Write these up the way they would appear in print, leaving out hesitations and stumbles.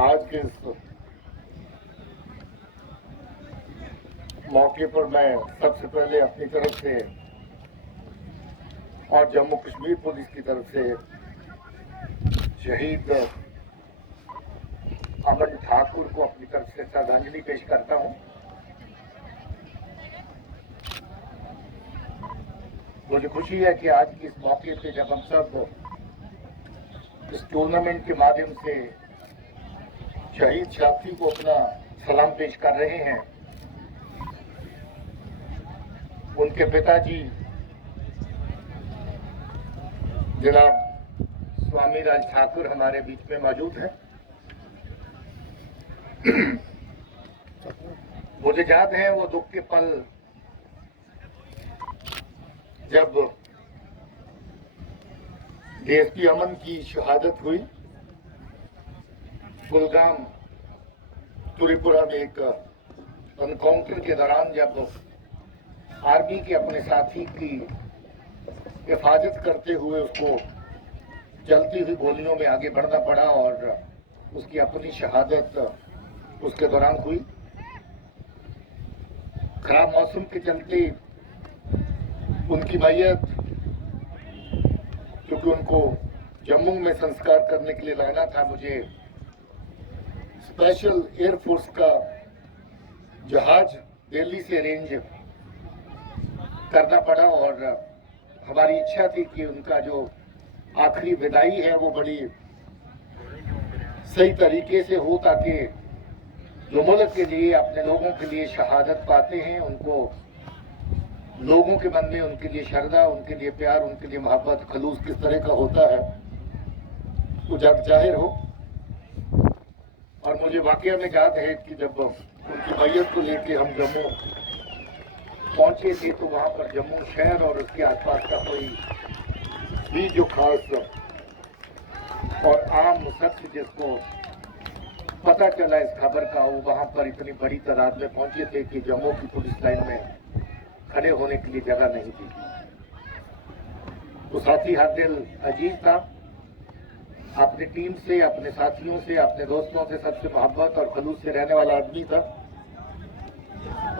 आज के इस मौके पर मैं सबसे पहले अपनी तरफ से और जम्मू कश्मीर पुलिस की तरफ से शहीद अमन ठाकुर को अपनी तरफ से श्रद्धांजलि पेश करता हूं। मुझे खुशी है कि आज की इस मौके पे जब हम सब इस टूर्नामेंट के माध्यम से शहीद साथी को अपना सलाम पेश कर रहे हैं, उनके पिताजी जनाब स्वामी राज ठाकुर हमारे बीच में मौजूद हैं। मुझे याद है वो दुख के पल जब डीएसपी अमन की शहादत हुई। कुलगाम त्रिपुरा में एक एनकाउंटर के दौरान जब आर्मी के अपने साथी की हिफाजत करते हुए उसको चलती हुई गोलियों में आगे बढ़ना पड़ा और उसकी अपनी शहादत उसके दौरान हुई। खराब मौसम के चलते उनकी मैयत, क्योंकि उनको जम्मू में संस्कार करने के लिए लाना था, मुझे स्पेशल एयरफोर्स का जहाज दिल्ली से अरेंज करना पड़ा और हमारी इच्छा थी कि उनका जो आखिरी विदाई है वो बड़ी सही तरीके से हो, ताकि जो मुल्क के लिए, अपने लोगों के लिए शहादत पाते हैं, उनको लोगों के मन में उनके लिए श्रद्धा, उनके लिए प्यार, उनके लिए मोहब्बत, खलूस किस तरह का होता है वो जग जाहिर हो। और मुझे वाकया में याद है कि जब उनकी मैयत को लेके हम जम्मू पहुंचे थे तो वहां पर जम्मू शहर और उसके आसपास का कोई भी जो खास और आम शख्स जिसको पता चला इस खबर का, वो वहां पर इतनी बड़ी तादाद में पहुंचे थे कि जम्मू की पुलिस लाइन में खड़े होने के लिए जगह नहीं थी। तो साथी हर दिल अजीज था, अपनी टीम से, अपने साथियों से, अपने दोस्तों से सबसे मोहब्बत और खलूस से रहने वाला आदमी था।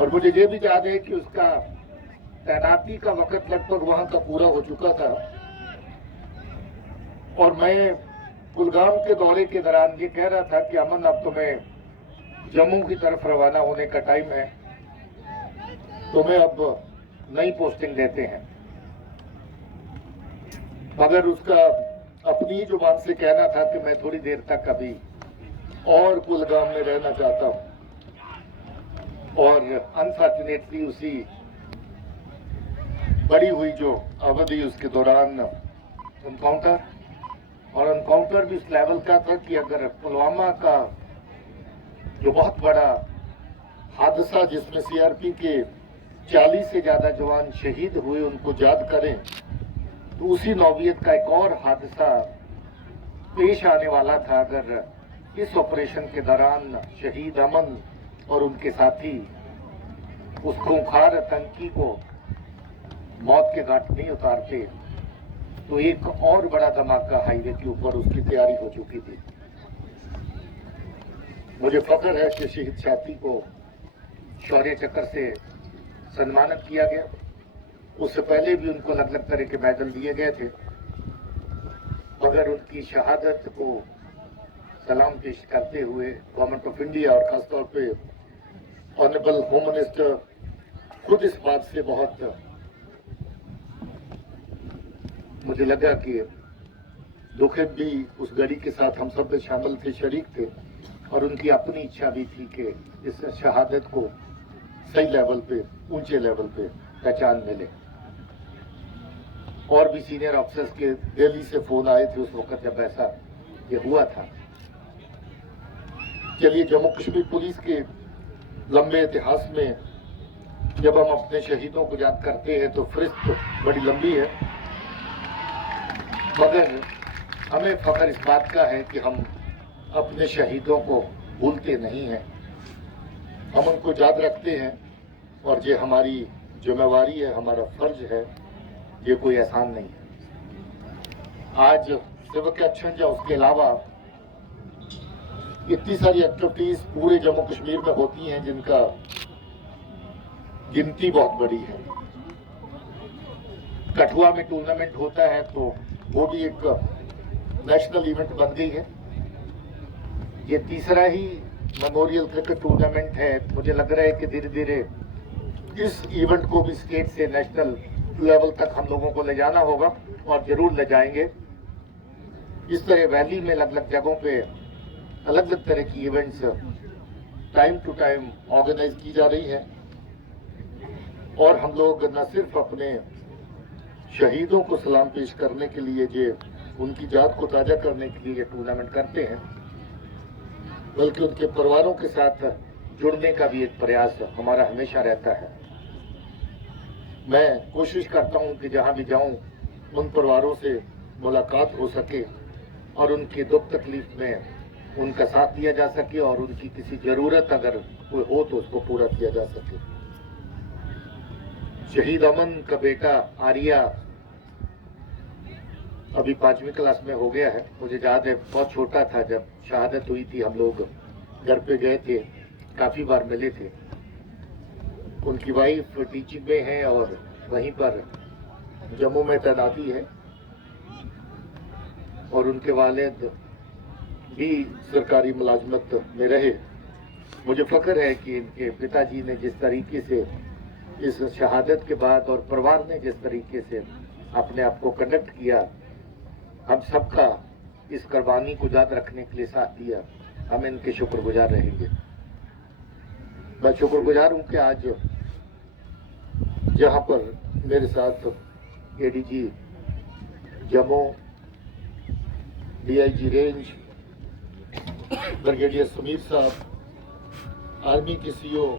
और मुझे ये भी याद है कि उसका तैनाती का वक्त लगभग वहां का पूरा हो चुका था और मैं कुलगाम के दौरे के दौरान ये कह रहा था कि अमन, अब तुम्हें जम्मू की तरफ रवाना होने का टाइम है, तुम्हें अब नई पोस्टिंग देते हैं। मगर उसका अपनी ही जुबान से कहना था कि मैं थोड़ी देर तक अभी और कुलगाम में रहना चाहता हूं। और अनफॉर्चुनेटली उसी बड़ी हुई जो अवधि, उसके दौरान एनकाउंटर भी इस लेवल का था कि अगर पुलवामा का जो बहुत बड़ा हादसा जिसमें सीआरपी के 40 से ज्यादा जवान शहीद हुए उनको याद करें, तो उसी नौवियत का एक और हादसा पेश आने वाला था अगर इस ऑपरेशन के दौरान शहीद अमन और उनके साथी उस खूंखार आतंकी को मौत के घाट नहीं उतारते, तो एक और बड़ा धमाका हाईवे के ऊपर उसकी तैयारी हो चुकी थी। मुझे फख्र है कि शहीद साथी को शौर्य चक्र से सम्मानित किया गया। उससे पहले भी उनको अलग अलग तरह के मेडल दिए गए थे, मगर उनकी शहादत को सलाम पेश करते हुए गवर्नमेंट ऑफ इंडिया और खासतौर पे ऑनरेबल होम मिनिस्टर खुद इस बात से बहुत, मुझे लगा कि दुखद भी उस घड़ी के साथ हम सब शामिल थे, शरीक थे, और उनकी अपनी इच्छा भी थी कि इस शहादत को सही लेवल पे, ऊंचे लेवल पे पहचान मिले। और भी सीनियर अफसर्स के दिल्ली से फोन आए थे उस वक्त जब ऐसा ये हुआ था। चलिए, जम्मू कश्मीर पुलिस के लंबे इतिहास में जब हम अपने शहीदों को याद करते हैं तो फहरिस्त बड़ी लंबी है, मगर हमें फख्र इस बात का है कि हम अपने शहीदों को भूलते नहीं हैं, हम उनको याद रखते हैं और ये हमारी जिम्मेवारी है, हमारा फर्ज है, ये कोई आसान नहीं है। आज सेवक अच्छा, उसके अलावा इतनी सारी एक्टिविटीज पूरे जम्मू कश्मीर में होती हैं जिनका गिनती बहुत बड़ी है। कठुआ में टूर्नामेंट होता है तो वो भी एक नेशनल इवेंट बन गई है। ये तीसरा ही मेमोरियल क्रिकेट टूर्नामेंट है। मुझे लग रहा है कि धीरे धीरे इस इवेंट को भी स्टेट से नेशनल लेवल तक हम लोगों को ले जाना होगा और जरूर ले जाएंगे। इस तरह वैली में अलग अलग जगहों पे अलग अलग तरह की events time to time organize की जा रही है और हम लोग न सिर्फ अपने शहीदों को सलाम पेश करने के लिए जो उनकी याद को ताज़ा करने के लिए ये टूर्नामेंट करते हैं, बल्कि उनके परिवारों के साथ जुड़ने का भी एक प्रयास हमारा हमेशा रहता है। मैं कोशिश करता हूं कि जहां भी जाऊं उन परिवारों से मुलाकात हो सके और उनकी दुख तकलीफ में उनका साथ दिया जा सके और उनकी किसी जरूरत अगर कोई हो तो उसको पूरा किया जा सके। शहीद अमन का बेटा आर्या अभी 5वीं क्लास में हो गया है। मुझे याद है बहुत छोटा था जब शहादत हुई थी, हम लोग घर पे गए थे, काफी बार मिले थे। उनकी वाइफ टीचिंग में है और वहीं पर जम्मू में तैनाती है और उनके वालिद भी सरकारी मुलाजमत में रहे। मुझे फख्र है कि इनके पिताजी ने जिस तरीके से इस शहादत के बाद और परिवार ने जिस तरीके से अपने आप को कंडक्ट किया, हम सबका इस कुर्बानी को याद रखने के लिए साथ दिया, हम इनके शुक्रगुजार रहेंगे। मैं शुक्रगुजार हूं कि आज जहां पर मेरे साथ ADG Jammu, DIG range, brigadier Sameer साहब, आर्मी के सीओ